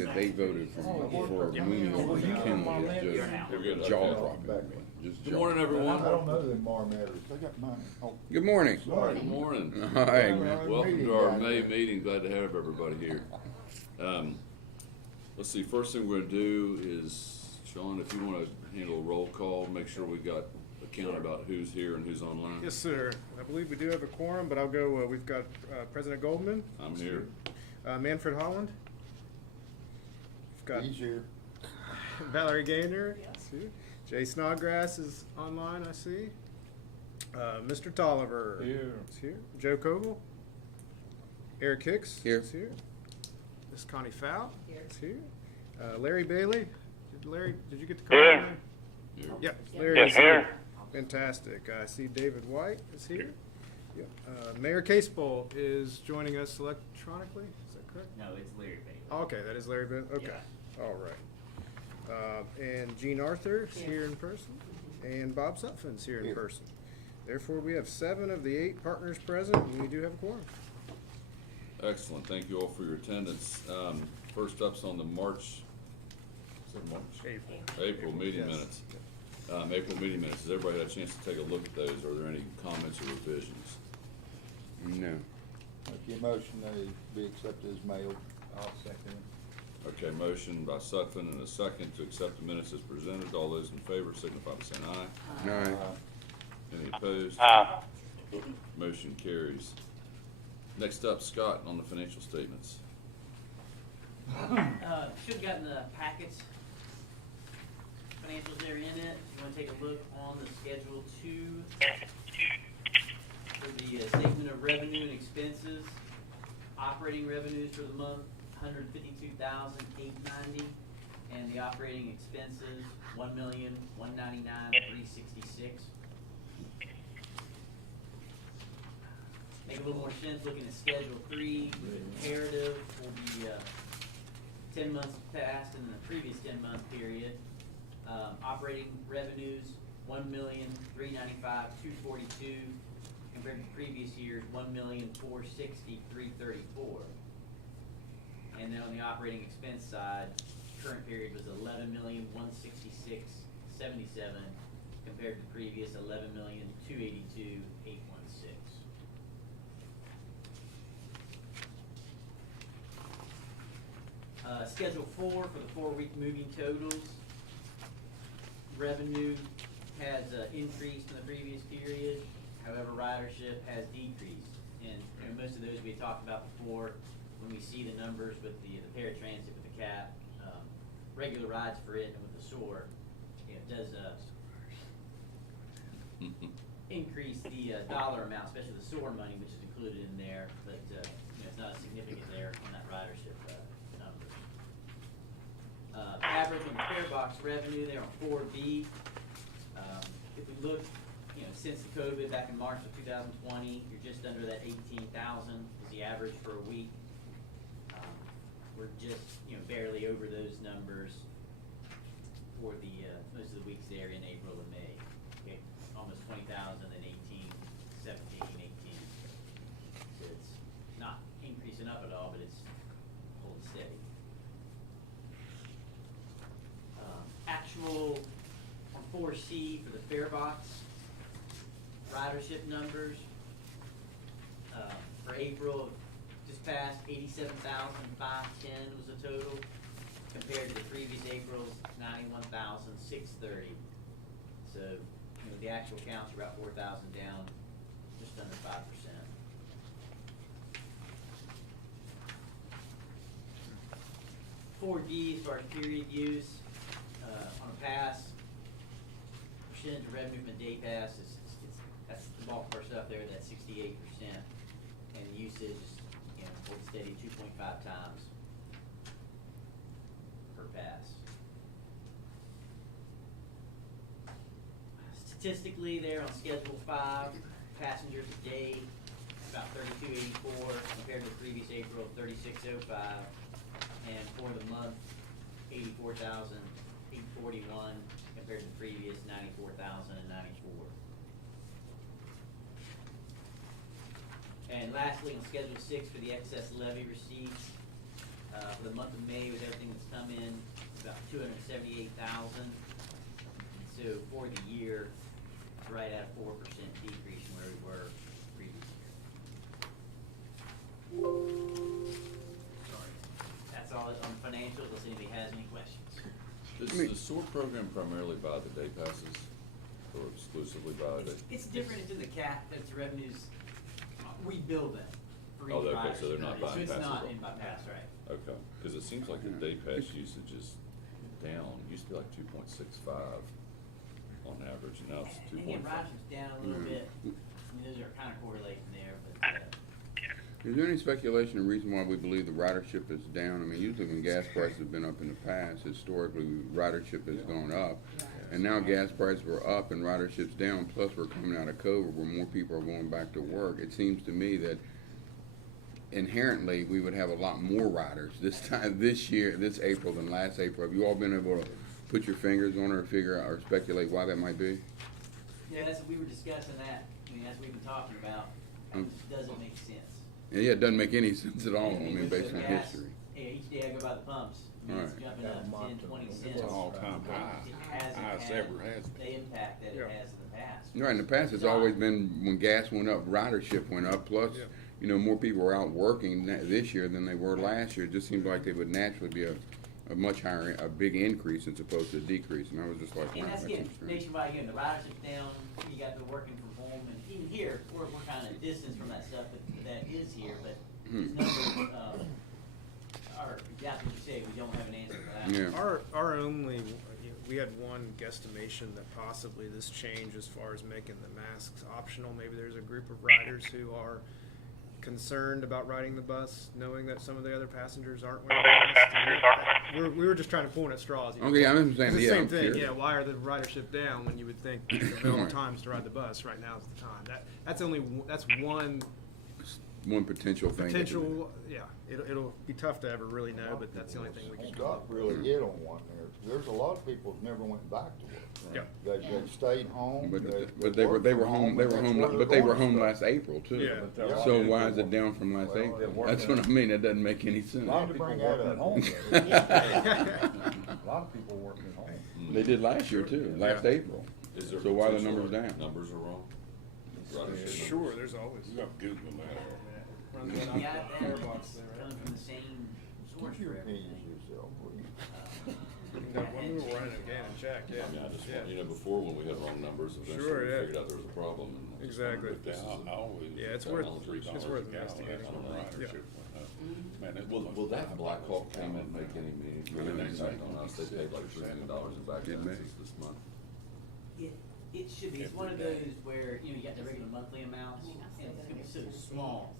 that they voted for me over McKinley is just jaw dropping. Just Good morning, jaw. everyone. I don't know them bar matters. They got mine. Oh, Good morning. Good morning. All right, man. Welcome to our May meeting. Glad to have everybody here. Let's see, first thing we're gonna do is, Sean, if you wanna handle a roll call, make sure we got a count about who's here and who's online. Yes, sir. I believe we do have a quorum, but I'll go, we've got President Goldman. I'm here. Manfred Holland. We've got he's here. Valerie Gaynor. Yes. Jay Snodgrass is online, I see. Mr. Tolliver. Here. Is here. Joe Coble. Eric Hicks. Here. Is here. Miss Connie Fowl. Here. Is here. Larry Bailey. Did you get the call? Here. Here. Yep. Larry Yes, is here. Fantastic. I see David White is here. Yep. Mayor Casebolt is joining us electronically. Is that correct? No, it's Larry Bailey. Okay, that is Larry Bailey. Okay. All right. And Gene Arthur is here in person, and Bob Sutphen's here in Here. person. Therefore, we have 7 of the 8 partners present, and we do have a quorum. Excellent. Thank you all for your attendance. First up's on the March, is that March? April meeting Yes. minutes. April meeting minutes. Has everybody had a chance to take a look at those? Are there any comments or revisions? No. Make your motion, they be accepted as mailed. I'll second it. Okay, motion by Sutphen and a second to accept the minutes as presented. All those in favor signify by saying aye. All right. Any opposed? Motion carries. Next up, Scott, on the financial statements. Should have gotten the packets, financials there in it. If you want to take a look on the Schedule 2 for the statement of revenue and expenses. Operating revenues for the month, $152,890, and the operating expenses, $1,199,366. Make a little more sense looking at Schedule 3, the comparative for the 10 months past and the previous 10-month period. Operating revenues, $1,395,242, compared to the previous year's $1,460,334. And then on the operating expense side, current period was $11,166,777, compared to the previous $11,282,816. Schedule 4 for the 4-week moving totals. Revenue has increased in the previous period, however ridership has decreased. And most of those we had talked about before, when we see the numbers with the Paratransit with the cap, regular rides for it and with the SOAR, it does increase the dollar amount, especially the SOAR money, which is included in there, but it's not as significant there on that ridership number. Average on the fare box revenue there on 4B. If we look, since the COVID back in March of 2020, you're just under that 18,000 is the average for a week. We're just, barely over those numbers for the most of the weeks there in April and May. Okay, almost 20,000 in 18, 17, 18. So it's not increasing up at all, but it's holding steady. Actual on 4C for the fare box ridership numbers for April just past 87,510 was the total, compared to the previous April's 91,630. So the actual counts are about 4,000 down, just under 5%. $4D as far as period use. On a pass, percentage of revenue from a day pass that's the bulk of our stuff there, that's 68%, and the usage is hold steady 2.5 times per pass. Statistically, there on Schedule 5, passengers a day about 3284 compared to the previous April of 3605, and for the month 84,841 compared to the previous 94,094. And lastly, on Schedule 6 for the excess levy receipts, For the month of May, with everything that's come in, it's about 278,000. So for the year, it's right at a 4% decrease from where we were previous year. Sorry. That's all on financials, unless anybody has any questions. Does the SOAR program primarily buy the day passes or exclusively buy the? It's different, it's in the cap, that's revenues, we bill them for each Oh, okay, rider. so they're not buying So it's passes not on- in by pass, right? Okay, because it seems like the day pass usage is down. It used to be like 2.65 on average, and now it's And 2.5. again, ridership's down a little bit, I mean, those are kind of correlating there, but, Is there any speculation or reason why we believe the ridership is down? I mean, usually when gas prices have been up in the past, historically, ridership has gone up. And now gas prices were up and ridership's down, plus we're coming out of COVID where more people are going back to work. It seems to me that inherently, we would have a lot more riders this time, this year, this April than last April. Have you all been able to put your fingers on or figure out or speculate why that might be? yeah, we were discussing that, I mean, as we've been talking about, it just doesn't make sense. Yeah, it doesn't make any sense at all, I And mean, with based the on gas, history. yeah, each day I go by the pumps, I mean, it's Right. jumping up 10, 20 cents. It's an all-time high. It hasn't Highest had ever has been. the impact that Yeah. it has in the past. Right, in the past, it's always been, when gas went up, ridership went up, plus, Yeah. you know, more people were out working this year than they were last year. It just seemed like they would naturally be a much higher, a big increase as opposed to a decrease, and I was just like, wow, And that's that's again, interesting. nationwide, again, the ridership's down, you got the working from home, and even here, we're kind of distanced from that stuff that is here, but these numbers, are exactly what you say, we don't have an answer for that. Yeah. Our only, we had one guesstimation that possibly this change as far as making the masks optional, maybe there's a group of riders who are concerned about riding the bus, knowing that some of the other passengers aren't wearing masks. We were just trying to pull at straws. You know? Okay, I'm saying, It's the yeah, same I'm thing, curious. yeah, why are the ridership down when you would think there's available times to ride the bus, right now is the time. That's one One potential thing. that could be- potential, yeah, it'll be tough to ever really know, but that's the only thing we can come Scott up with. really hit on one there. There's a lot of people that never went back to work. Yeah. They stayed home. But they were home, but they were home last April too. Yeah. So why is it down from last Well, April? That's what I mean, that doesn't make any sense. A lot of people working at home. A lot of people working at home. They did last year too, last April. Is there So why are the potential numbers that down? Numbers are wrong? Ridership Sure, numbers? there's always. Google You got that, it's coming from the same source Keep your for opinions everything. to yourself, please. No, when we were running a game and check, yeah. I mean, I just, Yeah. you know, before when we had wrong numbers, eventually Sure, we yeah. figured out there was a problem. And I just Exactly. wondered if this is a- Yeah, it's worth investigating. Yeah. Will that Black Hawk payment make any meaningful impact on us? They paid like $3 million in back Did taxes this month. It should be, it's one of those where, you know, you got the regular monthly amounts, and it's gonna be so small.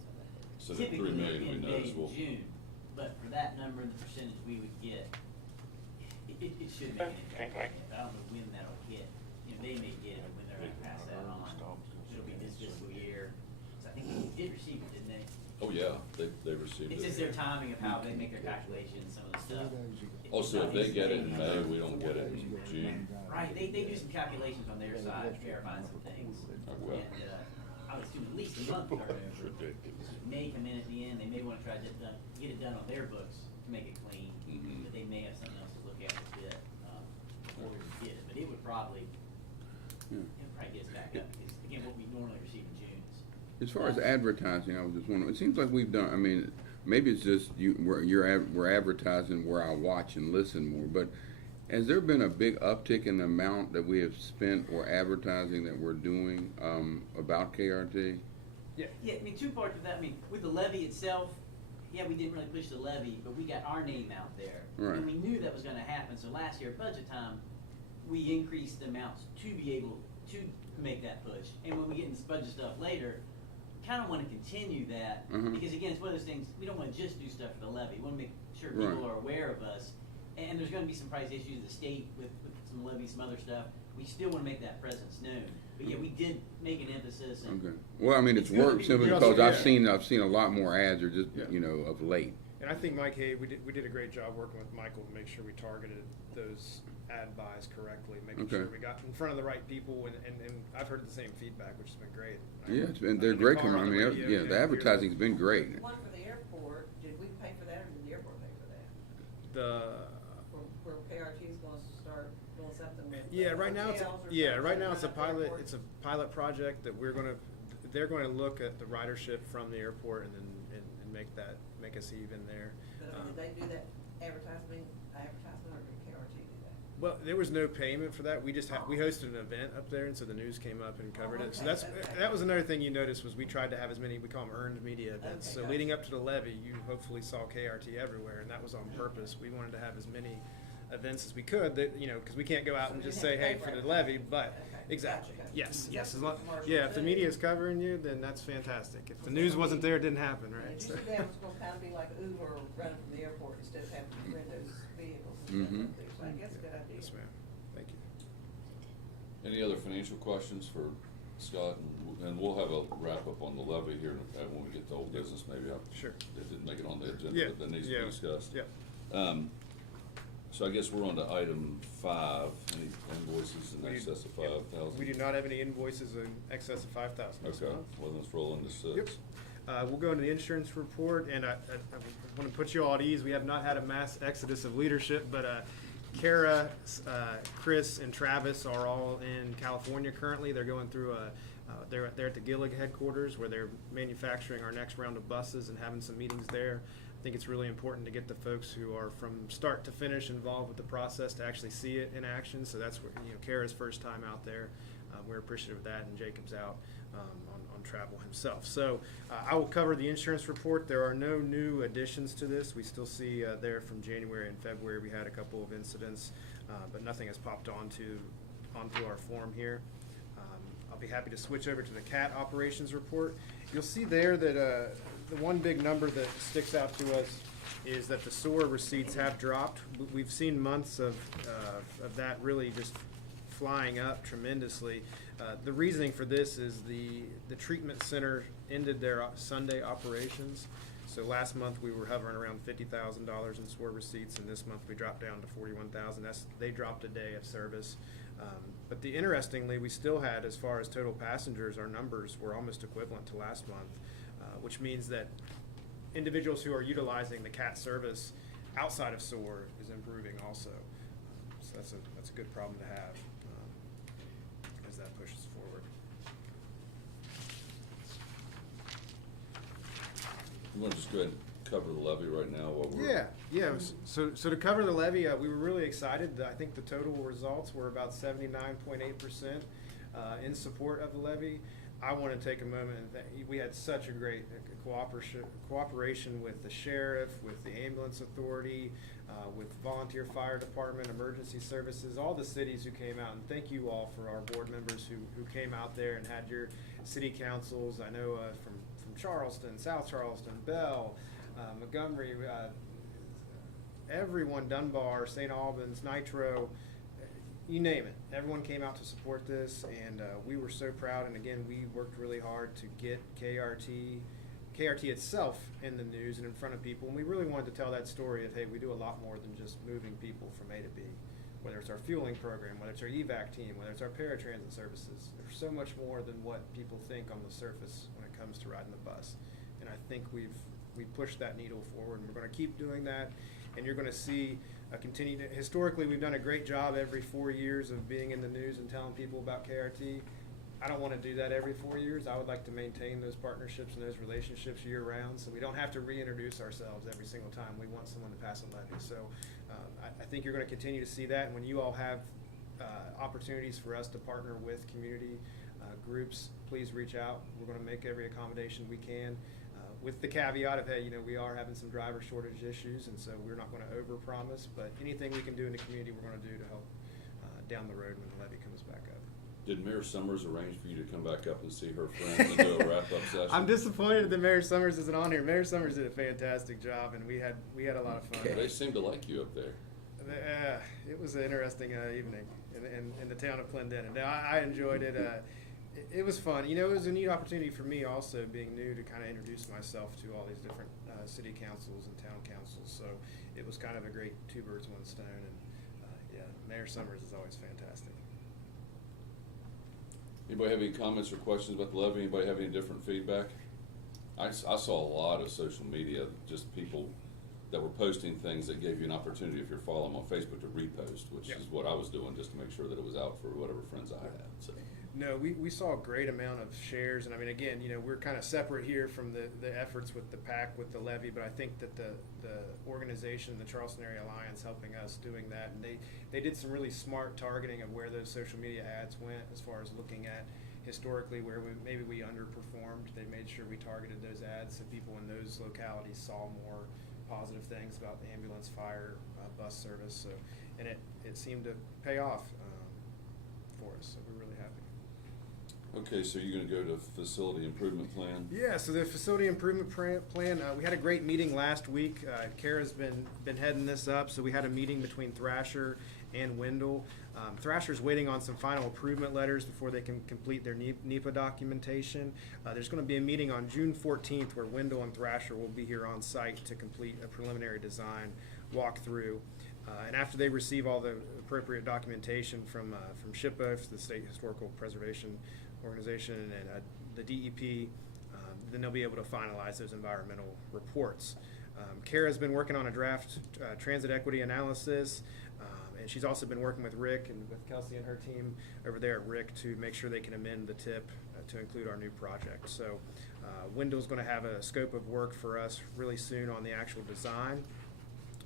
So the $3 million we know is Typically, June, but for that number and the percentage we would get, it should make an impact. I don't know when that'll hit, you know, they may get it when they're gonna pass that on. It'll be this fiscal year, so I think they did receive it, didn't they? Oh, yeah, they received it. It's just their timing of how they make their calculations, some of the stuff. Also, if they get it in May, we don't get it in June. Right, they do some calculations on their side, verifying some things. Okay. And, I would assume at least a month turnover. May come in at the end, they may wanna try to get it done on their books to make it clean, Mhm. but they may have something else to look at with it, before we get it, but it would probably, Yeah. get us back up, because again, what we normally receive in June is. As far as advertising, I was just wondering, it seems like we've done, I mean, maybe it's just we're advertising where I watch and listen more, but has there been a big uptick in the amount that we have spent or advertising that we're doing, about KRT? Yeah, I mean, two parts of that, I mean, with the levy itself, yeah, we didn't really push the levy, but we got our name out there. Right. And we knew that was gonna happen, so last year at budget time, we increased the amounts to be able to make that push. And when we get into budget stuff later, kinda wanna continue that, Mhm. because again, it's one of those things, we don't wanna just do stuff for the levy, we wanna make sure Right. people are aware of us. And there's gonna be some price issues in the state with some levies, some other stuff, we still wanna make that presence known. But yeah, we did make an emphasis and. Okay, well, I mean, it's It's good to worked be- simply We also- because yeah. I've seen a lot more ads or just, Yeah. you know, of late. And I think Mike Hay, we did a great job working with Michael to make sure we targeted those ad buys correctly, making Okay. sure we got in front of the right people, and I've heard the same feedback, which has been great. Yeah, they're In the great, car, on I the mean, radio, yeah, the yeah. advertising's been great. One for the airport, did we pay for that or did the airport pay for Where KRT is gonna start doing something with. Yeah, right now it's, hotels or yeah, something right now it's a at the pilot, airport. it's a pilot project that they're gonna look at the ridership from the airport and then, and make us even there. But I mean, did they do that advertisement or did KRT do that? Well, there was no payment for that. We just we hosted an event up there, and so the news came up and covered it. So okay, that's okay. that was another thing you noticed was we tried to have as many, we call them earned media events. Okay, So gotcha. leading up to the levy, you hopefully saw KRT everywhere, and that was on purpose. We wanted to have as many events as we could, that, you know, because we can't go out So and we just didn't say, have hey, to for pay the for it. levy, but Okay, exactly, gotcha. yes, That's yes. what the commercial Yeah, if the too. media is covering you, then that's fantastic. If the news wasn't there, it didn't happen, right? And you So- said that was gonna kind of be like Uber running from the airport instead of having to rent those vehicles and stuff Mhm. up there. So I guess a good idea. Yes, ma'am. Thank you. Any other financial questions for Scott? And we'll have a wrap up on the levy here when we get to old business, maybe. Sure. It didn't make it on the agenda, Yeah, but that needs to yeah, be discussed. yeah. So I guess we're on to item 5, any invoices in We do- excess of yep. 5,000? We do not have any invoices in excess of 5,000 this Okay, month. well, let's roll into 6. Yep. We'll go into the insurance report, and I want to put you all at ease. We have not had a mass exodus of leadership, but Kara, Chris, and Travis are all in California currently. They're going through they're at the Gillig headquarters where they're manufacturing our next round of buses and having some meetings there. I think it's really important to get the folks who are from start to finish involved with the process to actually see it in action. So that's where, you know, Kara's first time out there. We're appreciative of that, and Jacob's out on travel himself. So I will cover the insurance report. There are no new additions to this. We still see there from January and February we had a couple of incidents, but nothing has popped onto our form here. I'll be happy to switch over to the CAT operations report. You'll see there that the one big number that sticks out to us is that the sewer receipts have dropped. We've seen months of that really just flying up tremendously. The reasoning for this is the treatment center ended their Sunday operations. So last month we were hovering around $50,000 in sewer receipts, and this month we dropped down to $41,000. They dropped a day of service. But interestingly, we still had, as far as total passengers, our numbers were almost equivalent to last month, which means that individuals who are utilizing the CAT service outside of sewer is improving also. So that's a good problem to have as that pushes forward. You want to just go ahead and cover the levy right now while we're... Yeah. So to cover the levy, we were really excited. I think the total results were about 79.8% in support of the levy. I want to take a moment and we had such a great cooperation with the sheriff, with the ambulance authority, with volunteer fire department, emergency services, all the cities who came out. And thank you all for our board members who came out there and had your city councils. I know from Charleston, South Charleston, Bell, Montgomery, everyone, Dunbar, St. Albans, Nitro, you name it. Everyone came out to support this, and we were so proud. And again, we worked really hard to get KRT itself in the news and in front of people. And we really wanted to tell that story of, hey, we do a lot more than just moving people from A to B. Whether it's our fueling program, whether it's our evac team, whether it's our paratransit services, there's so much more than what people think on the surface when it comes to riding the bus. And I think we've pushed that needle forward, and we're going to keep doing that. And you're going to see a continued. Historically, we've done a great job every 4 years of being in the news and telling people about KRT. I don't want to do that every 4 years. I would like to maintain those partnerships and those relationships year round, so we don't have to reintroduce ourselves every single time we want someone to pass a levy. So I think you're going to continue to see that. And when you all have opportunities for us to partner with community groups, please reach out. We're going to make every accommodation we can. With the caveat of, hey, we are having some driver shortage issues, and so we're not going to overpromise, but anything we can do in the community, we're going to do to help down the road when the levy comes back up. Did Mayor Summers arrange for you to come back up and see her friends and do a wrap-up session? I'm disappointed that Mayor Summers isn't on here. Mayor Summers did a fantastic job, and we had a lot of fun. They seem to like you up there. It was an interesting evening in the town of Clendenin. I enjoyed it. It was fun. It was a neat opportunity for me also, being new, to kind of introduce myself to all these different city councils and town councils. So it was kind of a great 2 birds, 1 stone. And yeah, Mayor Summers is always fantastic. Anybody have any comments or questions about the levy? Anybody have any different feedback? I saw a lot of social media, just people that were posting things that gave you an opportunity, if you're following them on Facebook, to repost, which Yeah. is what I was doing, just to make sure that it was out for whatever friends I had, so. No, we saw a great amount of shares, and I mean, again, we're kind of separate here from the efforts with the PAC, with the Levy, but I think that the organization, the Charleston Area Alliance, helping us doing that, and they did some really smart targeting of where those social media ads went, as far as looking at historically where maybe we underperformed. They made sure we targeted those ads so people in those localities saw more positive things about the ambulance, fire, bus service, so, and it seemed to pay off for us, so we're really happy. Okay, so you're gonna go to facility improvement plan? Yeah, so the facility improvement plan, we had a great meeting last week. Kara's been heading this up, so we had a meeting between Thrasher and Wendell. Thrasher's waiting on some final improvement letters before they can complete their NEPA documentation. There's gonna be a meeting on June 14th where Wendell and Thrasher will be here on site to complete a preliminary design walkthrough. And after they receive all the appropriate documentation from SHPO, the State Historical Preservation Organization, and the DEP, then they'll be able to finalize those environmental reports. Kara's been working on a draft transit equity analysis, and she's also been working with Rick and with Kelsey and her team over there at Rick to make sure they can amend the TIP to include our new project. So Wendell's going to have a scope of work for us really soon on the actual design.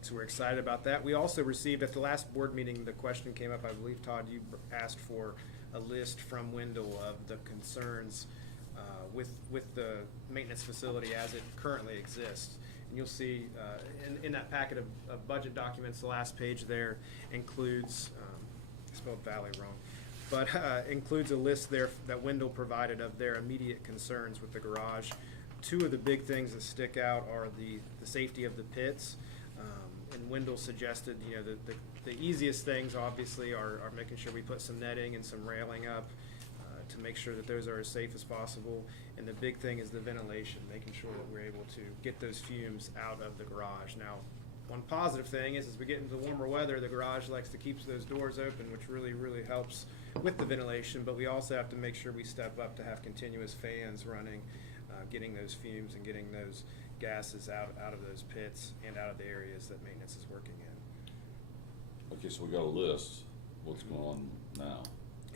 So we're excited about that. We also received, at the last board meeting, the question came up, I believe, Todd, you asked for a list from Wendell of the concerns with the maintenance facility as it currently exists. And you'll see in that packet of budget documents, the last page there includes, I spelled Valley wrong, but includes a list there that Wendell provided of their immediate concerns with the garage. Two of the big things that stick out are the safety of the pits. And Wendell suggested, the easiest things obviously are making sure we put some netting and some railing up to make sure that those are as safe as possible. And the big thing is the ventilation, making sure that we're able to get those fumes out of the garage. Now, one positive thing is as we get into warmer weather, the garage likes to keep those doors open, which really, really helps with the ventilation. But we also have to make sure we step up to have continuous fans running, getting those fumes and getting those gases out of those pits and out of the areas that maintenance is working in. Okay, so we got a list, what's going on now?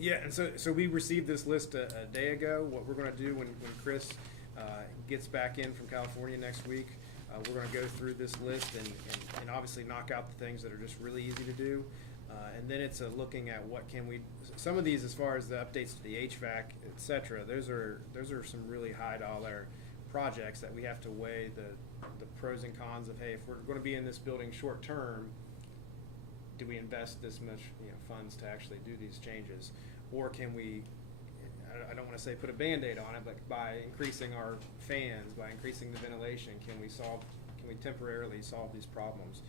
Yeah, and so we received this list a day ago. What we're gonna do when Chris gets back in from California next week, we're gonna go through this list and obviously knock out the things that are just really easy to do. And then it's looking at what can we, some of these as far as the updates to the HVAC, et cetera, those are some really high dollar projects that we have to weigh the pros and cons of, hey, if we're gonna be in this building short term, do we invest this much funds to actually do these changes? Or can we, I don't wanna say put a Band-Aid on it, but by increasing our fans, by increasing the ventilation, can we temporarily solve these problems?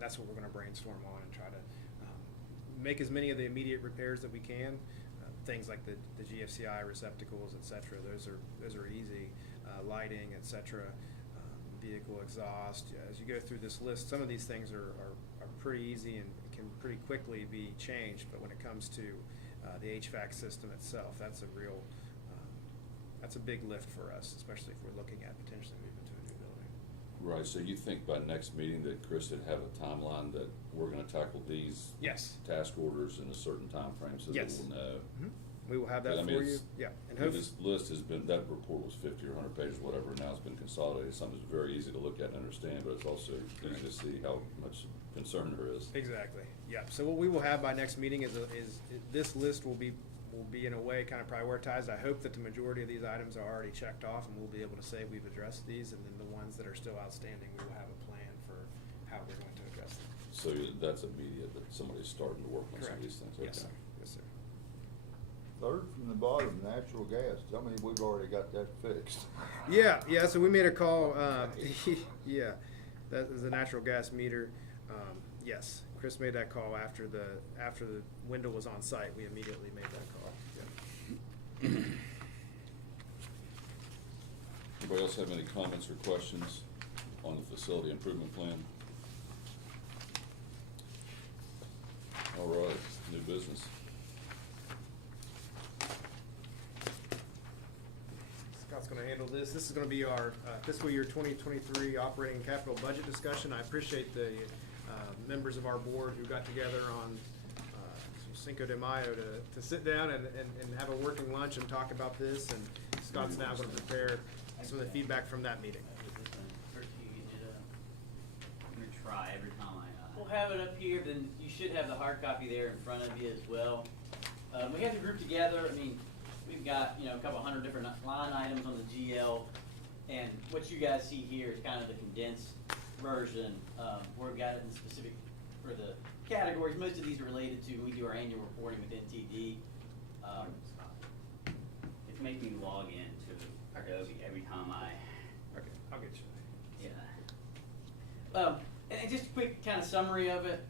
That's what we're gonna brainstorm on and try to make as many of the immediate repairs that we can. Things like the GFCI receptacles, et cetera, those are easy. Lighting, et cetera, vehicle exhaust. As you go through this list, some of these things are pretty easy and can pretty quickly be changed, but when it comes to the HVAC system itself, that's a big lift for us, especially if we're looking at potentially moving to a new building. Right, so you think by next meeting that Chris would have a timeline that we're gonna tackle these Yes. task orders in a certain time frame so that Yes. we'll know? Mm-hmm. We will have that I mean, for you. it's- Yeah, and This hopefully, list has been, that report was 50 or 100 pages, whatever, now it's been consolidated, something that's very easy to look at and understand, but it's also easy to see how much concern there is. exactly. Yeah. So what we will have by next meeting is this list will be in a way kind of prioritized. I hope that the majority of these items are already checked off, and we'll be able to say we've addressed these, and then the ones that are still outstanding, we will have a plan for how we're going to address them. So that's immediate, that somebody's starting to work on some of these things, okay? Yes, sir. Yes, sir. Third from the bottom, natural gas. Tell me we've already got that fixed. Yeah, so we made a call, yeah, that was the natural gas meter. Yes, Chris made that call after the window was on site, we immediately made that call. Yeah. Anybody else have any comments or questions on the facility improvement plan? All right, new business. Scott's gonna handle handle this. This is gonna be our fiscal year 2023 operating capital budget discussion. I appreciate the members of our board who got together on Cinco de Mayo to sit down and have a working lunch and talk about this, and Scott's now gonna prepare some of the feedback from that meeting. First you get it up. I'm gonna try every time we'll have it up here, then you should have the hard copy there in front of you as well. We have the group together. I mean, we've got, a couple hundred different line items on the GL, and what you guys see here is kind of the condensed version. Where we've got it in specific for the categories. Most of these are related to, we do our annual reporting with NTD. It's made me log in to Adobe every time I. Okay, I'll get you. Yeah. And just a quick kind of summary of it.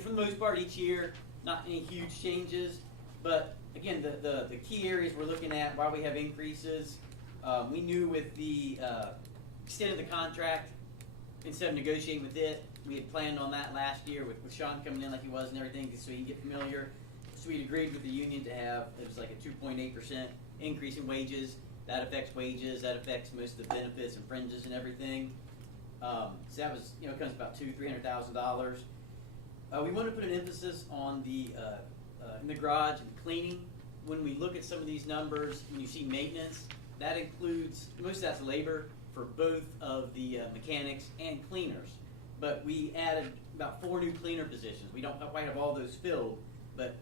For the most part, each year, not any huge changes, but again, the key areas we're looking at, why we have increases, we knew with the extent of the contract, instead of negotiating with it, we had planned on that last year with Sean coming in like he was and everything, so he can get familiar. So we'd agreed with the union to have, it was like a 2.8% increase in wages. That affects wages, that affects most of the benefits and fringes and everything. So that was, comes about $300,000. We want to put an emphasis on the in the garage and cleaning. When we look at some of these numbers, when you see maintenance, that includes, most of that's labor for both of the mechanics and cleaners. But we added about 4 new cleaner positions. We don't quite have all those filled, but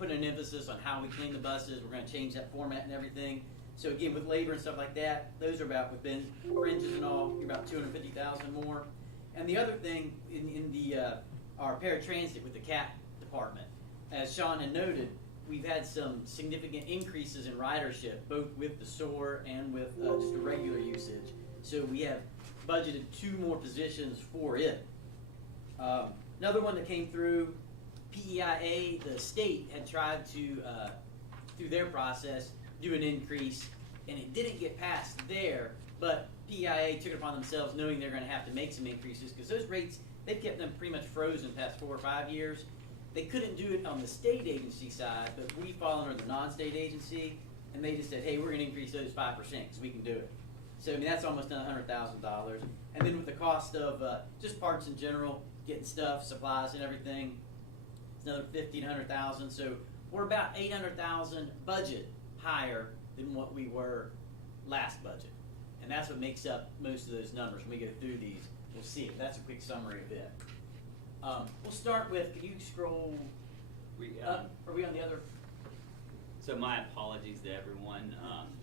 putting an emphasis on how we clean the buses. We're going to change that format and everything. So again, with labor and stuff like that, those are about, within fringes and all, you're about $250,000 more. And the other thing in the our paratransit with the CAP department, as Sean had noted, we've had some significant increases in ridership, both with the SOAR and with just the regular usage. So we have budgeted 2 more positions for it. Another one that came through, PEIA, the state had tried to, through their process, do an increase, and it didn't get passed there, but PEIA took it upon themselves knowing they're going to have to make some increases, because those rates, they've kept them pretty much frozen the past 4 or 5 years. They couldn't do it on the state agency side, but we fall under the non-state agency, and they just said, hey, we're going to increase those 5% because we can do it. So, I mean, that's almost $100,000. And then with the cost of just parts in general, getting stuff, supplies and everything, it's another $1,500, $100,000. So we're about $800,000 budget higher than what we were last budget. And that's what makes up most of those numbers. When we go through these, we'll see it. That's a quick summary of it. We'll start with, can you scroll up? Are we on the other? So my apologies to everyone.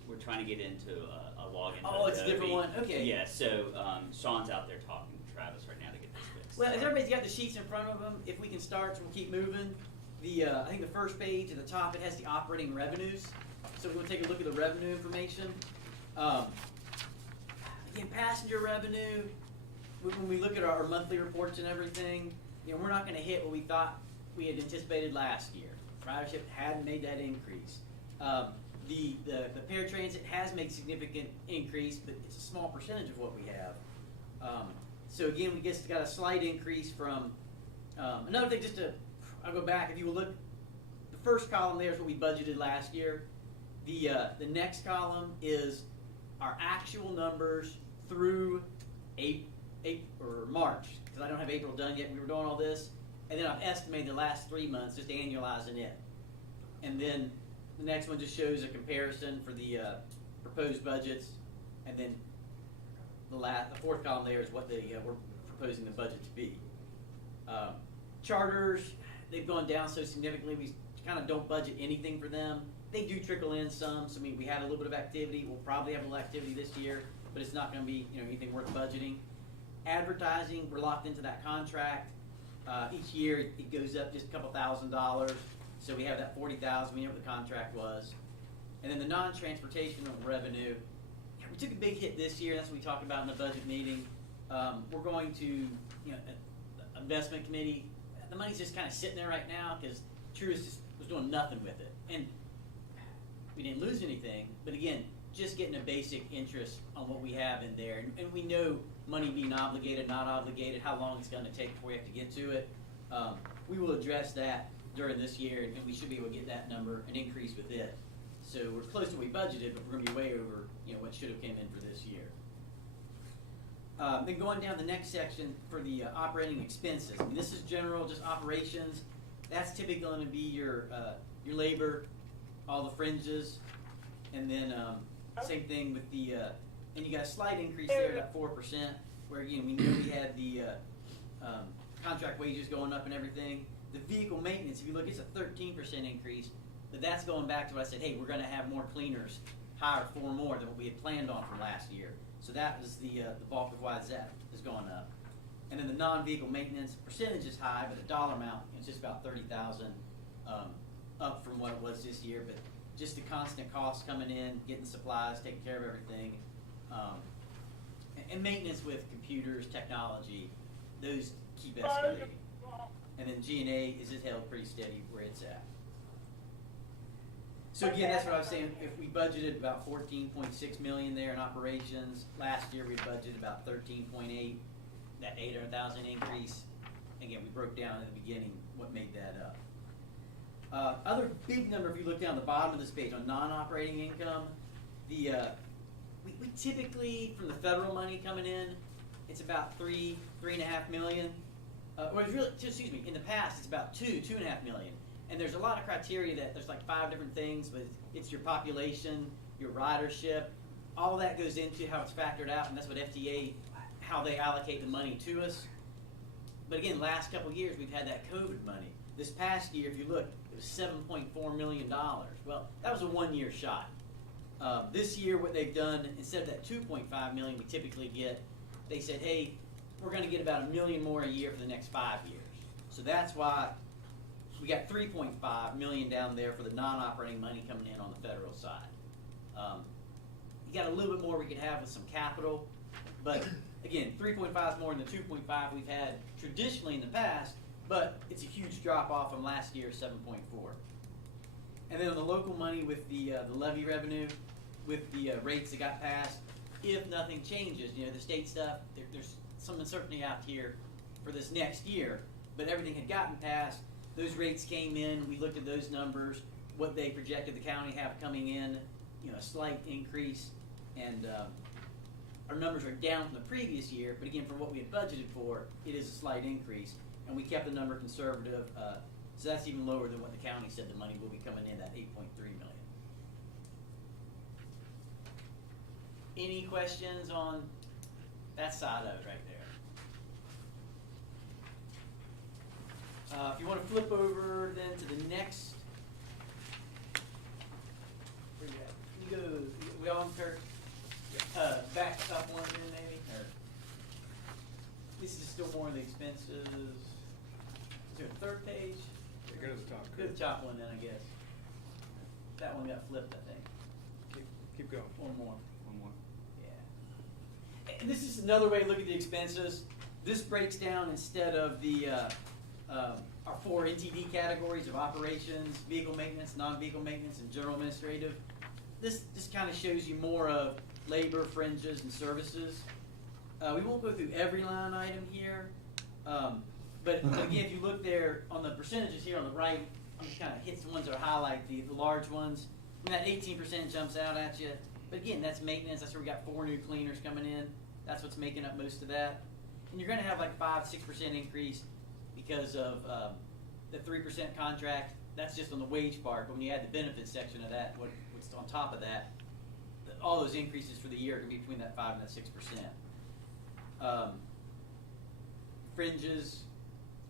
We're trying to get into a login. Oh, it's a different one. Okay. Yeah. So Sean's out there talking to Travis right now to get this fixed. Well, as everybody's got the sheets in front of them, if we can start, so we'll keep moving. I think the first page at the top, it has the operating revenues. So we'll take a look at the revenue information. Again, passenger revenue, when we look at our monthly reports and everything, we're not going to hit what we thought we had anticipated last year. Ridership hadn't made that increase. The paratransit has made significant increase, but it's a small percentage of what we have. So again, we just got a slight increase from, another thing, I'll go back, if you will look, the first column there is what we budgeted last year. The next column is our actual numbers through March, because I don't have April done yet. We were doing all this, and then I've estimated the last 3 months, just annualizing it. And then the next one just shows a comparison for the proposed budgets, and then the 4th column there is what we're proposing the budget to be. Charters, they've gone down so significantly, we kind of don't budget anything for them. They do trickle in some, so I mean, we had a little bit of activity. We'll probably have a little activity this year, but it's not going to be anything worth budgeting. Advertising, we're locked into that contract. Each year it goes up just a couple $1,000, so we have that $40,000. We know what the contract was. And then the non-transportation revenue, we took a big hit this year. That's what we talked about in the budget meeting. We're going to, investment committee. The money's just kind of sitting there right now because Truist just was doing nothing with it, and we didn't lose anything. But again, just getting a basic interest on what we have in there, and we know money being obligated, not obligated, how long it's going to take before we have to get to it. We will address that during this year, and we should be able to get that number, an increase with it. So we're close to what we budgeted, but we're gonna be way over, you know, what should have came in for this year. Then going down the next section for the operating expenses. I mean, this is general, just operations. That's typically gonna be your labor, all the fringes, and then, same thing with the, and you got a slight increase there at 4%, where again, we knew we had the, contract wages going up and everything. The vehicle maintenance, if you look, it's a 13% increase, but that's going back to what I said, hey, we're gonna have more cleaners, hire 4 more than what we had planned on from last year. So that was the bulk of why that is going up. And then the non-vehicle maintenance percentage is high, but the dollar amount is just about 30,000 up from what it was this year. But just the constant costs coming in, getting supplies, taking care of everything, and maintenance with computers, technology, those keep escalating. And then G&A is just held pretty steady where it's at. So again, that's what I was saying, if we budgeted about 14.6 million there in operations, last year we budgeted about 13.8, that 800,000 increase. Again, we broke down in the beginning what made that up. Other big number, if you look down the bottom of this page on non-operating income, we typically, from the federal money coming in, it's about 3.5 million. Or it's really, excuse me, in the past it's about 2.5 million. And there's a lot of criteria that there's like 5 different things, but it's your population, your ridership, all that goes into how it's factored out, and that's what FTA, how they allocate the money to us. But again, last couple of years we've had that COVID money. This past year, if you look, it was $7.4 million. Well, that was a 1-year shot. This year, what they've done, instead of that 2.5 million we typically get, they said, hey, we're going to get about $1 million more a year for the next 5 years. So that's why we got 3.5 million down there for the non-operating money coming in on the federal side. You got a little bit more we could have with some capital, but again, 3.5 is more than the 2.5 we've had traditionally in the past, but it's a huge drop off from last year's 7.4. And then on the local money with the levy revenue, with the rates that got passed, if nothing changes, you know, the state stuff, there's some uncertainty out here for this next year, but everything had gotten passed. Those rates came in, we looked at those numbers, what they projected the county have coming in, you know, a slight increase, and our numbers are down from the previous year, but again, from what we had budgeted for, it is a slight increase, and we kept the number conservative, so that's even lower than what the county said the money will be coming in, that 8.3 million. Any questions on that side of it right there? If you want to flip over then to the next, where you at? You go, we all Kurt, back up one then maybe, or this is still more of the expenses. Is there a third page? Go to the top. Go to the top one then, I guess. That one got flipped, I think. Keep going. One more. One more. Yeah. And this is another way to look at the expenses. This breaks down instead of the our 4 NTD categories of operations, vehicle maintenance, non-vehicle maintenance, and general administrative. This kind of shows you more of labor, fringes, and services. We won't go through every line item here, but again, if you look there on the percentages here on the right, I'm just kind of hits the ones that are highlight the large ones. And that 18% jumps out at you. But again, that's maintenance. That's where we got 4 new cleaners coming in. That's what's making up most of that. And you're going to have like 5-6% increase because of the 3% contract. That's just on the wage part. But when you add the benefits section of that, what's on top of that, all those increases for the year are going to be between that 5 and that 6%. Fringes,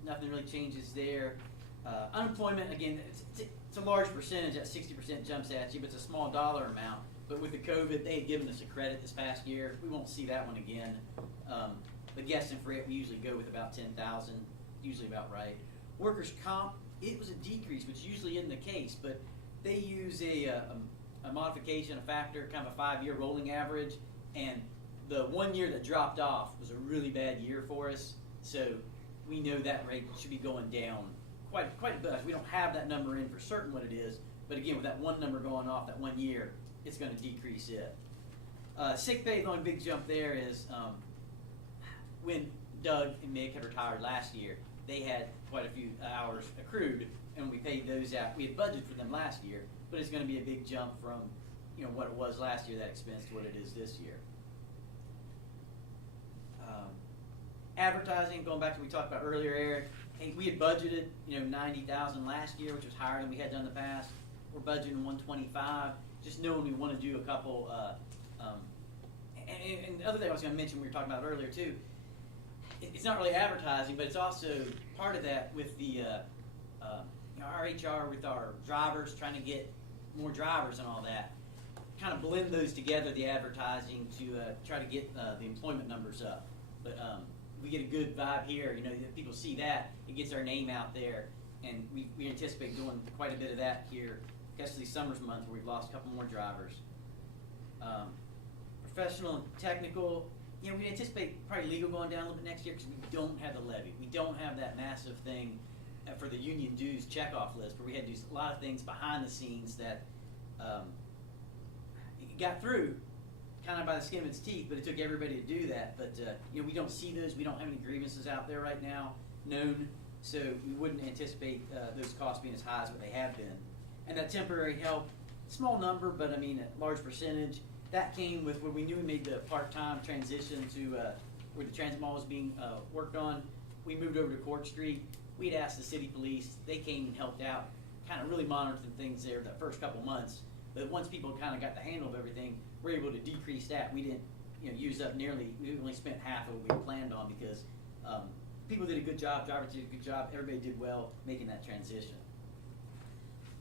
nothing really changes there. Unemployment, again, it's a large percentage. That 60% jumps at you, but it's a small dollar amount. But with the COVID, they had given us a credit this past year. We won't see that one again. But guessing for it, we usually go with about 10,000, usually about right. Workers' comp, it was a decrease, which usually isn't the case, but they use a modification, a factor, kind of a 5-year rolling average, and the 1 year that dropped off was a really bad year for us, so we know that rate should be going down quite a bit. We don't have that number in for certain what it is, but again, with that one number going off that 1 year, it's going to decrease it. Sick pay, the only big jump there is when Doug and Mick had retired last year, they had quite a few hours accrued, and we paid those out. We had budgeted for them last year, but it's gonna be a big jump from, you know, what it was last year, that expense, to what it is this year. Advertising, going back to what we talked about earlier, Eric, hey, we had budgeted, you know, 90,000 last year, which was higher than we had done in the past. We're budgeting 125, just knowing we wanna do a couple, and the other thing I was gonna mention, we were talking about earlier too, it's not really advertising, but it's also part of that with the, you know, our HR with our drivers, trying to get more drivers and all that. Kind of blend those together, the advertising, to try to get the employment numbers up. But we get a good vibe here, you know, if people see that, it gets our name out there, and we anticipate doing quite a bit of that here, especially summer's month where we've lost a couple more drivers. Professional and technical, you know, we anticipate probably legal going down a little bit next year because we don't have the levy. We don't have that massive thing for the union dues checkoff list, where we had to do a lot of things behind the scenes that it got through kind of by the skin of its teeth, but it took everybody to do that. But you know, we don't see those. We don't have any grievances out there right now known, so we wouldn't anticipate those costs being as high as what they have been. And that temporary help, small number, but I mean a large percentage. That came with when we knew we made the part-time transition to where the transit mall was being worked on. We moved over to Court Street. We'd asked the city police. They came and helped out, kind of really monitored things there that first couple months. But once people kind of got the handle of everything, we were able to decrease that. We didn't, you know, use up nearly. We only spent half of what we had planned on because people did a good job. Drivers did a good job. Everybody did well making that transition.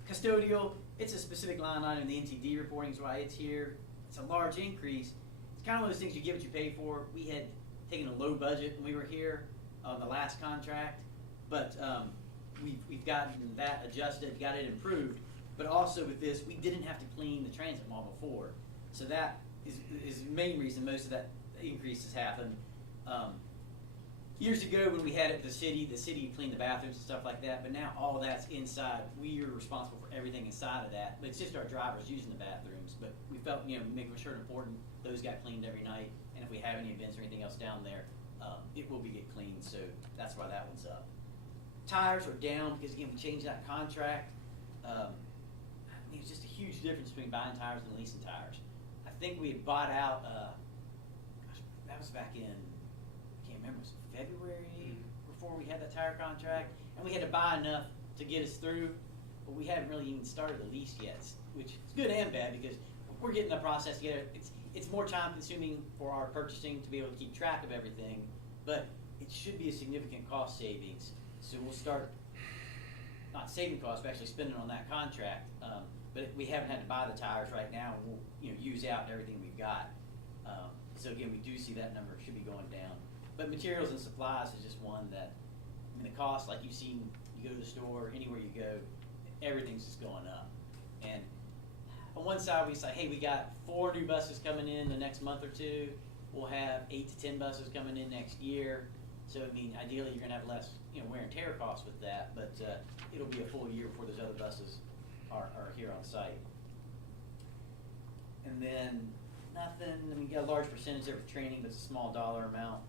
Custodial, it's a specific line item in the NTD reporting is why it's here. It's a large increase. It's kind of one of those things you get what you pay for. We had taken a low budget when we were here on the last contract, but we've gotten that adjusted, got it improved. But also with this, we didn't have to clean the transit mall before. So that is the main reason most of that increase has happened. Years ago when we had it at the city cleaned the bathrooms and stuff like that, but now all of that's inside. We are responsible for everything inside of that, but it's just our drivers using the bathrooms. But we felt, you know, making sure it's important, those got cleaned every night, and if we have any events or anything else down there, it will be get cleaned, so that's why that one's up. Tires are down because, again, we changed that contract. I mean, it's just a huge difference between buying tires and leasing tires. I think we had bought out, gosh, that was back in, I can't remember, it was February before we had that tire contract, and we had to buy enough to get us through, but we haven't really even started the lease yet, which is good and bad because we're getting the process together. It's more time consuming for our purchasing to be able to keep track of everything, but it should be a significant cost savings. So we'll start not saving costs, but actually spending on that contract. But we haven't had to buy the tires right now, and we'll use out everything we've got. So again, we do see that number should be going down. But materials and supplies is just one that, I mean, the cost, like you've seen, you go to the store, anywhere you go, everything's just going up. And on one side, we say, hey, we got 4 new buses coming in the next month or two. We'll have 8 to 10 buses coming in next year. So, I mean, ideally, you're going to have less, you know, wear and tear costs with that, but it'll be a full year before those other buses are here on site. And then nothing, I mean, you got a large percentage there for training, but it's a small dollar amount.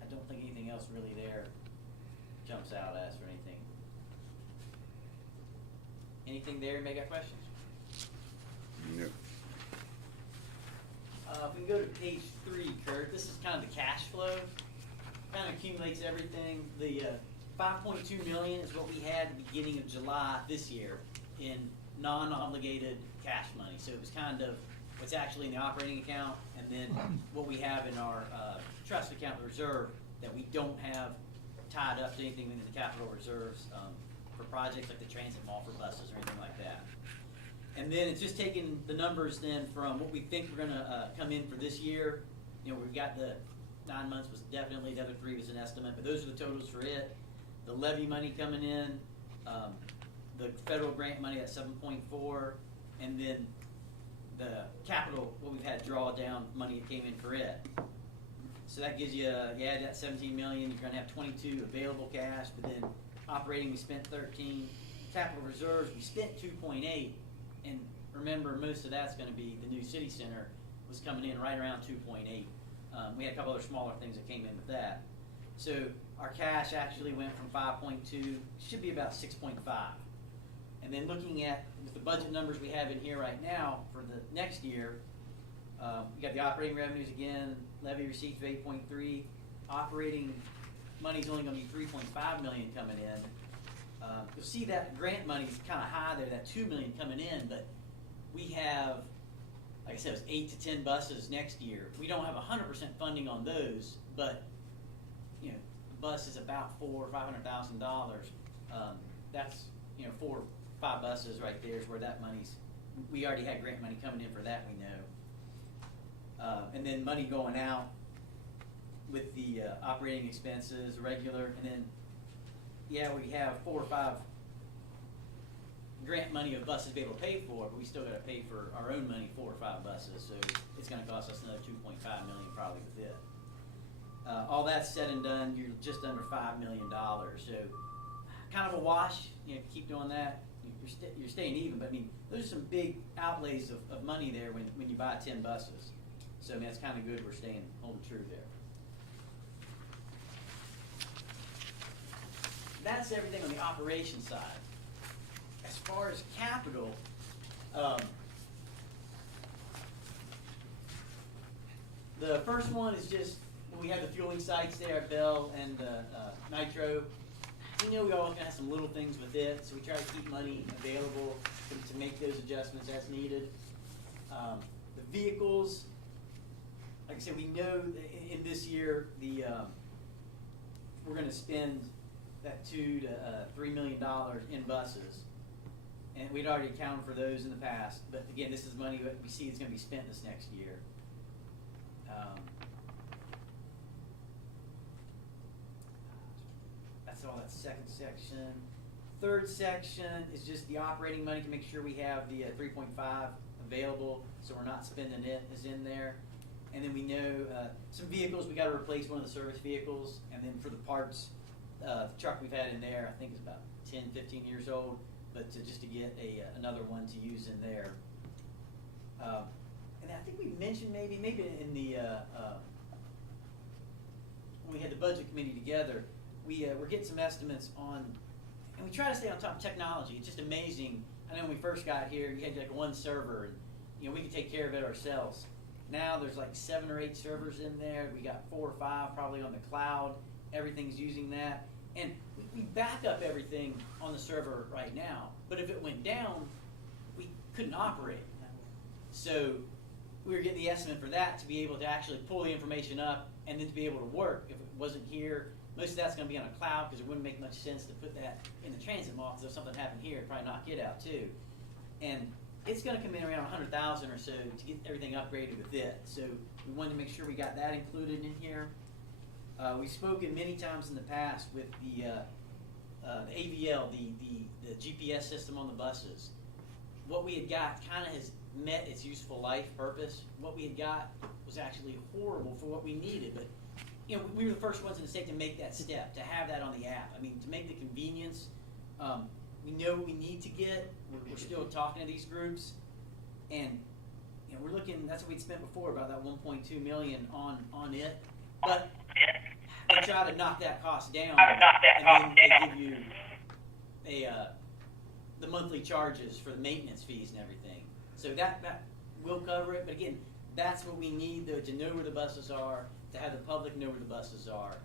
I don't think anything else really there jumps out at us or anything. Anything there? Anybody got questions? No. If we can go to page 3, Kurt, this is kind of the cash flow. Kind of accumulates everything. The $5.2 million is what we had at the beginning of July this year in non-obligated cash money. So it was kind of what's actually in the operating account, and then what we have in our trust account reserve that we don't have tied up to anything in the capital reserves for projects like the transit mall for buses or anything like that. And then it's just taking the numbers then from what we think we're gonna come in for this year. You know, we've got the 9 months was definitely, the other 3 was an estimate, but those are the totals for it. The levy money coming in, the federal grant money at 7.4, and then the capital, what we've had draw down money that came in for it. So that gives you, you add that 17 million, you're gonna have 22 available cash, but then operating we spent 13, capital reserves we spent 2.8, and remember most of that's gonna be the new city center was coming in right around 2.8. We had a couple other smaller things that came in with that. So Our cash actually went from 5.2, should be about 6.5. And then looking at with the budget numbers we have in here right now for the next year, you got the operating revenues again, levy receipts of 8.3, operating money's only going to be 3.5 million coming in. You'll see that grant money's kind of high there, that 2 million coming in, but we have, like I said, it was 8 to 10 buses next year. We don't have 100% funding on those, but you know, the bus is about $400,000 or $500,000. That's 4 or 5 buses right there is where that money's. We already had grant money coming in for that, we know, and then money going out with the operating expenses, regular, and then we have 4 or 5 grant money of buses to be able to pay for, but we still got to pay for our own money 4 or 5 buses, so it's going to cost us another 2.5 million probably with it. All that's said and done, you're just under $5 million, so kind of a wash. Keep doing that, you're staying even. But I mean, those are some big outlays of money there when you buy 10 buses. So I mean, that's kind of good. We're holding true there. That's everything on the operation side. As far as capital, the first one is just we have the fueling sites there at Bell and Nitro. We know we always gonna have some little things with it, so we try to keep money available to make those adjustments as needed. The vehicles, like I said, we know in this year we're gonna spend that $2 to $3 million in buses, and we'd already accounted for those in the past. But again, this is money that we see is going to be spent this next year. That's all that second section. Third section is just the operating money to make sure we have the 3.5 available, so we're not spending it. Is in there. And then we know some vehicles, we got to replace one of the service vehicles, and then for the parts, the truck we've had in there, I think is about 10, 15 years old, but just to get another one to use in there. And I think we mentioned maybe in the when we had the budget committee together, we're getting some estimates on, and we try to stay on top of technology. It's just amazing. I know when we first got here, you had like one server, and we could take care of it ourselves. Now there's like 7 or 8 servers in there. We got 4 or 5 probably on the cloud. Everything's using that, and we back up everything on the server right now. But if it went down, we couldn't operate. So we were getting the estimate for that to be able to actually pull the information up and then to be able to work. If it wasn't here, most of that's going to be on a cloud because it wouldn't make much sense to put that in the transit mall. Because if something happened here, it'd probably knock it out too. And it's going to come in around 100,000 or so to get everything upgraded with it. So we wanted to make sure we got that included in here. We've spoken many times in the past with the AVL, the GPS system on the buses. What we had got kind of has met its useful life purpose. What we had got was actually horrible for what we needed, but we were the first ones in the state to make that step, to have that on the app. I mean, to make the convenience. We know what we need to get. We're still talking to these groups, and we're looking. That's what we'd spent before, about that 1.2 million on it, but they try to knock that cost down, and then they give you the monthly charges for the maintenance fees and everything. So that will cover it. But again, that's what we need though, to know where the buses are, to have the public know where the buses are,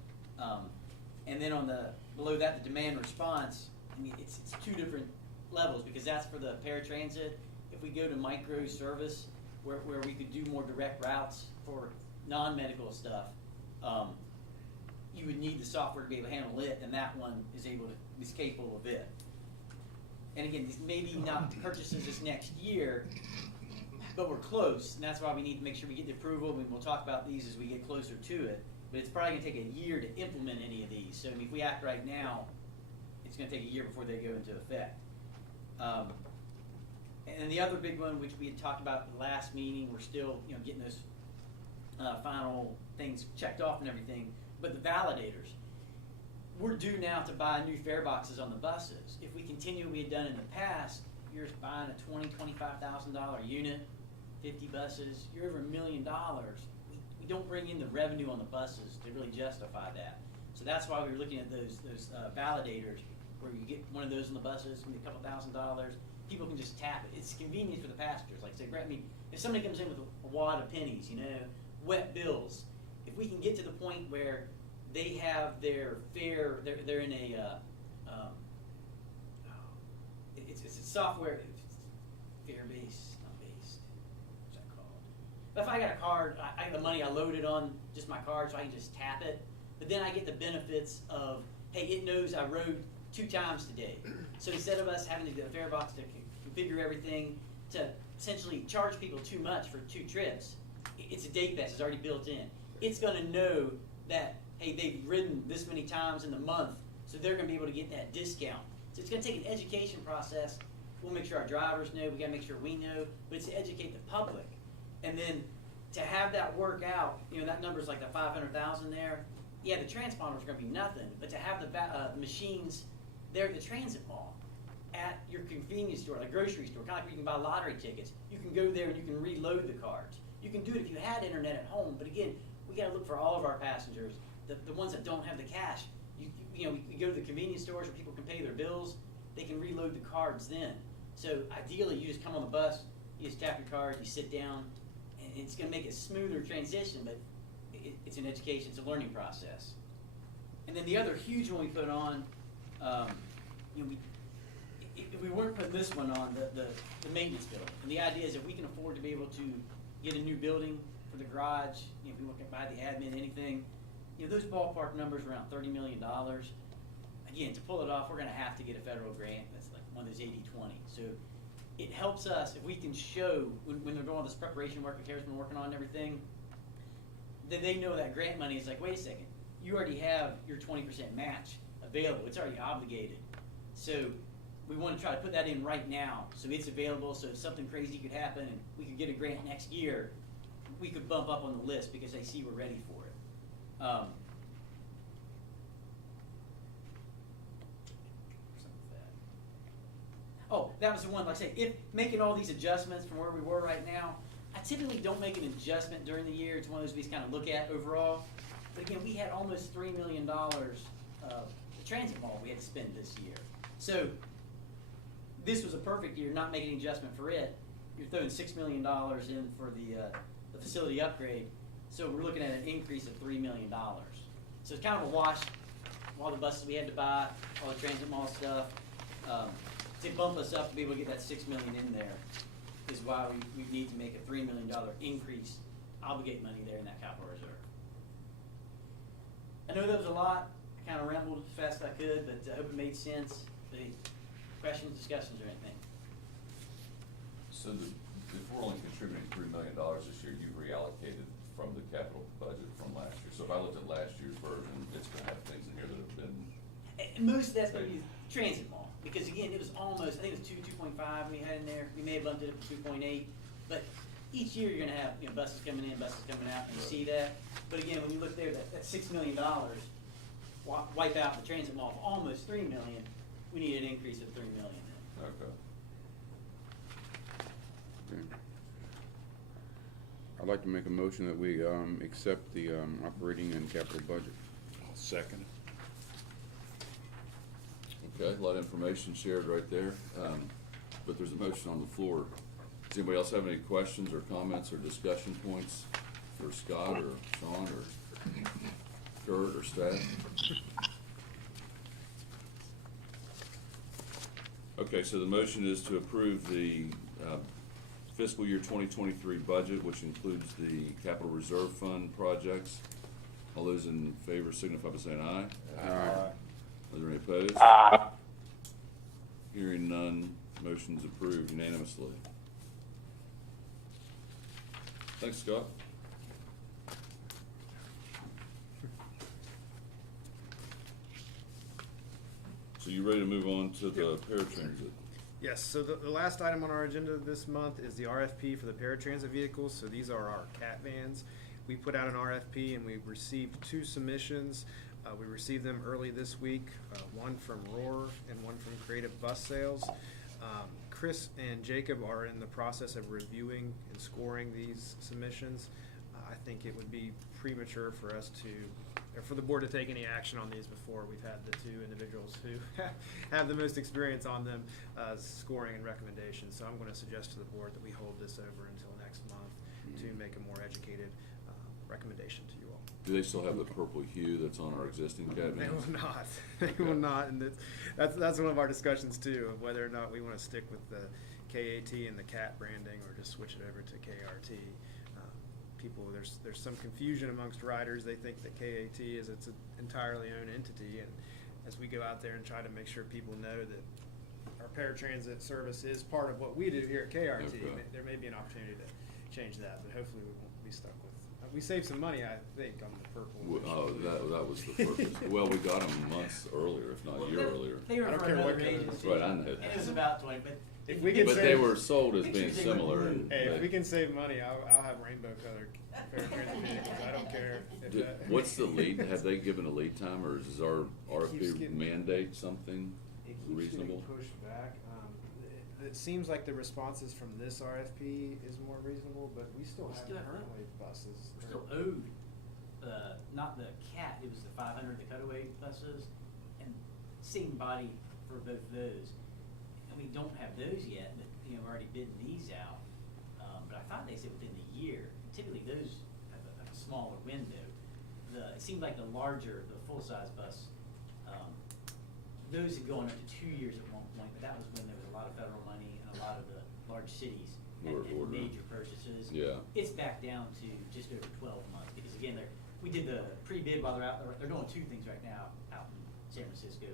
and then on below that, the demand response. I mean, it's 2 different levels because that's for the paratransit. If we go to micro service, where we could do more direct routes for non-medical stuff, you would need the software to be able to handle it, and that one is capable of it. And again, these maybe not purchases this next year, but we're close, and that's why we need to make sure we get the approval. I mean, we'll talk about these as we get closer to it, but it's probably going to take a year to implement any of these. So I mean, if we act right now, it's going to take a year before they go into effect. And the other big one, which we had talked about at the last meeting, we're still getting those final things checked off and everything, but the validators. We're due now to buy new fare boxes on the buses. If we continue what we had done in the past, you're buying a $20,000-$25,000 unit, 50 buses, you're over $1 million. We don't bring in the revenue on the buses to really justify that. So that's why we were looking at those validators, where you get one of those on the buses, maybe a couple $1,000s. People can just tap it. It's convenient for the passengers. Like say, I mean, if somebody comes in with a wad of pennies, wet bills, if we can get to the point where they have their fare, they're in a it's a software, fare based, not based. What's that called? But if I got a card, I got the money, I load it on just my card, so I can just tap it. But then I get the benefits of, hey, it knows I rode 2 times today. So instead of us having to do a fare box to configure everything to essentially charge people too much for 2 trips, it's a day pass. It's already built in. It's going to know that, hey, they've ridden this many times in the month, so they're going to be able to get that discount. So it's going to take an education process. We'll make sure our drivers know. We got to make sure we know. But it's to educate the public. And then to have that work out, that number's like the 500,000 there. Yeah, the transponder's going to be nothing. But to have the machines there at the transit mall, at your convenience store, like grocery store, kind of like where you can buy lottery tickets, you can go there and you can reload the cards. You can do it if you had internet at home, but again, we got to look for all of our passengers, the ones that don't have the cash. You go to the convenience stores where people can pay their bills, they can reload the cards then. So ideally, you just come on the bus, you just tap your card, you sit down, and it's going to make a smoother transition, but it's an education, it's a learning process. And then the other huge one we put on, if we weren't putting this one on, the maintenance bill. And the idea is if we can afford to be able to get a new building for the garage, if we can buy the admin, anything, those ballpark numbers around $30 million. Again, to pull it off, we're going to have to get a federal grant that's like one of those 80-20. So it helps us if we can show, when they're doing all this preparation work that Kara's been working on and everything, then they know that grant money is like, wait a second, you already have your 20% match available. It's already obligated. So we want to try to put that in right now so it's available, so if something crazy could happen and we could get a grant next year, we could bump up on the list because they see we're ready for it. That was the one, like I say, if making all these adjustments from where we were right now, I typically don't make an adjustment during the year. It's one of those we just kind of look at overall. But again, we had almost $3 million of the transit mall we had to spend this year. So this was a perfect year, not making an adjustment for it. You're throwing $6 million in for the facility upgrade. So we're looking at an increase of $3 million. So it's kind of a wash. All the buses we had to buy, all the transit mall stuff. To bump us up to be able to get that $6 million in there is why we need to make a $3 million increase, obligate money there in that capital reserve. I know that was a lot. I kind of rambled as fast as I could, but I hope it made sense. Any questions, discussions, or anything? So if we're only contributing $3 million this year, you reallocated from the capital budget from last year. So if I looked at last year's version, it's going to have things in here that have been... And most of that's going to be transit mall. Because again, it was almost, I think it was 2.5 we had in there. We may have bumped it up to 2.8. But each year you're going to have buses coming in, buses coming out, and you see that. But again, when you look there, that $6 million, wipe out the transit mall of almost $3 million, we need an increase of $3 million. Okay. I'd like to make a motion that we accept the operating and capital budget. I'll second it. Okay, a lot of information shared right there, but there's a motion on the floor. Does anybody else have any questions or comments or discussion points for Scott or Sean or Kurt or staff? Okay, so the motion is to approve the fiscal year 2023 budget, which includes the capital reserve fund projects. All those in favor signify by saying aye. Aye. Are there any opposed? Hearing none, motion's approved unanimously. Thanks, Scott. So you ready to move on to the paratransit? Yes, so the last item on our agenda this month is the RFP for the paratransit vehicles. So these are our CAT vans. We put out an RFP and we've received 2 submissions. We received them early this week, one from Roar and one from Creative Bus Sales. Chris and Jacob are in the process of reviewing and scoring these submissions. I think it would be premature for us to, or for the board to take any action on these before we've had the two individuals who have the most experience on them, scoring and recommendations. So I'm gonna suggest to the board that we hold this over until next month to make a more educated, recommendation to you all. Do they still have the purple hue that's on our existing cat They vans? will not, they will not, and that's one of our discussions too, of whether or not we wanna stick with the KAT and the CAT branding, or just switch it over to KRT. People, there's some confusion amongst riders. They think that KAT is its entirely own entity, and as we go out there and try to make sure people know that our paratransit service is part of what we do here at KRT, Okay. there may be an opportunity to change that, but hopefully we won't be stuck with. We saved some money, I think, on the purple. Oh, that was the purpose. Well, we got them months earlier, if not a year earlier. They were I don't for care what another color. agency. Right, I know. And it was about 20, but. If we could But save- they were sold as being Pictures, they were similar. blue. and Hey, if they- we can save money, I'll have rainbow colored paratransit vehicles. I don't care if Do- that. What's the lead, have they given a lead time, or does our keeps RFP getting- mandate something It keeps reasonable? getting pushed back. It seems like the responses from this RFP is more reasonable, but we still We have still have- currently buses. We're still owed, not the CAT, it was the 500, the cutaway buses, and same body for both those. And we don't have those yet, but, you know, we're already bidding these out. But I thought they said within the year. Typically, those have a smaller window. It seemed like the larger, the full-size bus, those had gone up to 2 years at one point, but that was when there was a lot of federal money and a lot of the large cities and Were ordering. major purchases. Yeah. It's back down to just over 12 months, because again, we did the pre-bid while they're out, they're doing two things right now out in San Francisco.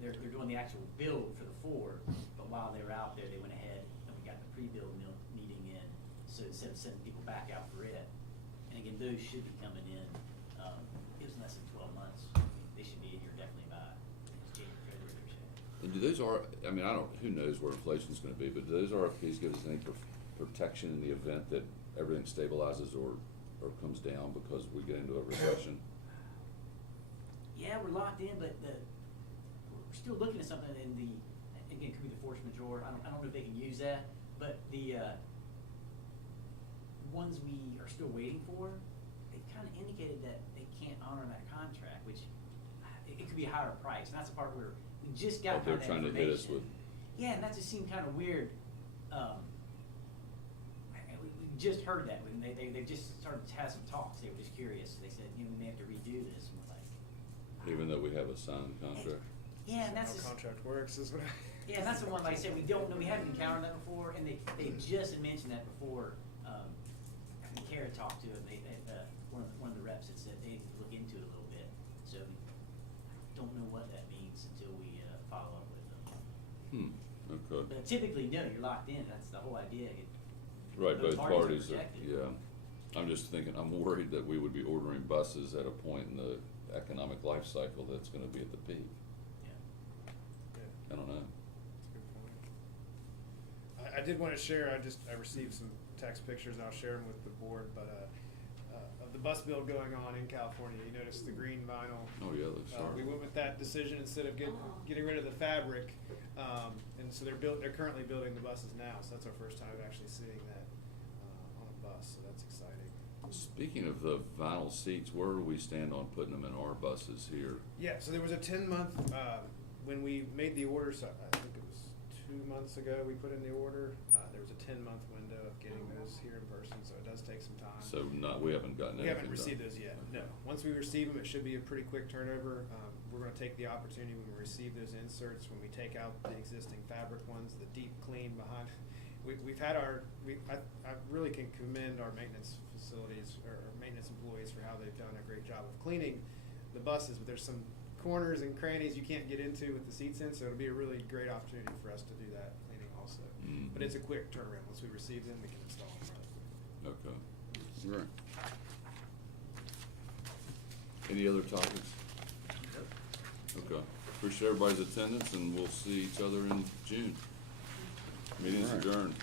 They're doing the actual build for the Ford, but while they were out there, they went ahead and we got the pre-build meeting in, so instead of sending people back out for it, and again, those should be coming in, it was less than 12 months. They should be in here definitely by January, February, or so. And do those I mean, who knows where inflation's gonna be, but do those RFPs give us any protection in the event that everything stabilizes or comes down because we get into a recession? Yeah, we're locked in, but we're still looking at something in again, it could be the force majeure, I don't know if they can use that, but the ones we are still waiting for, they kind of indicated that they can't honor that contract, which it could be a higher price, and that's the part where we just got Oh, they're kind of that trying to hit us information. with. Yeah, and that just seemed kind of weird. We just heard that, when they just started to have some talks, they were just curious, they said, you know, we may have to redo this, and we're like. Even though we have a signed contract? Yeah, and that's How just. contract works is what I. Yeah, and that's the one, like I said, we don't know, we haven't encountered that before, and they just had mentioned that before, I think Kara talked to it, one of the reps had said they need to look into it a little bit, so we don't know what that means until we, follow up with them. Okay. But typically, no, you're locked in, that's the whole idea. Right, both parties are, protected. yeah. I'm just thinking, I'm worried that we would be ordering buses at a point in the economic life cycle that's gonna be at the peak. Yeah. I don't know. I did want to share, I received some text pictures, and I'll share them with the board, but, of the bus build going on in California. You notice the green vinyl. Oh, yeah, that's sharp. We went with that decision instead of getting rid of the fabric, and so they're currently building the buses now, so that's our first time actually seeing that, on a bus, so that's exciting. Speaking of the vinyl seats, where do we stand on putting them in our buses here? Yeah, so there was a 10-month, when we made the order, so I think it was 2 months ago, we put in the order. There was a 10-month window of getting those here in person, so it does take some time. So we haven't gotten We anything haven't received done. those yet, no. Once we receive them, it should be a pretty quick turnover. We're gonna take the opportunity when we receive those inserts, when we take out the existing fabric ones, the deep clean behind. We've had I really can commend our maintenance facilities, or maintenance employees, for how they've done a great job of cleaning the buses, but there's some corners and crannies you can't get into with the seats in, so it'll be a really great opportunity for us to do that cleaning also. Mhm. But it's a quick turnaround. Once we receive them, we can install them rather quickly. Okay. Right. Any other topics? Okay. Appreciate everybody's attendance, and we'll see each other in June. Meeting's All right. adjourned.